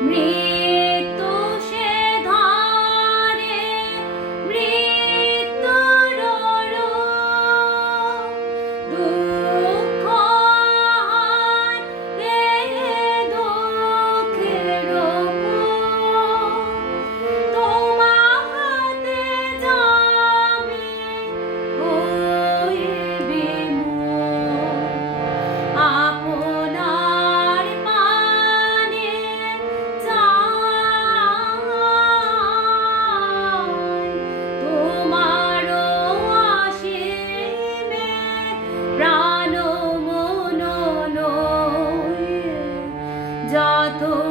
Me. gato.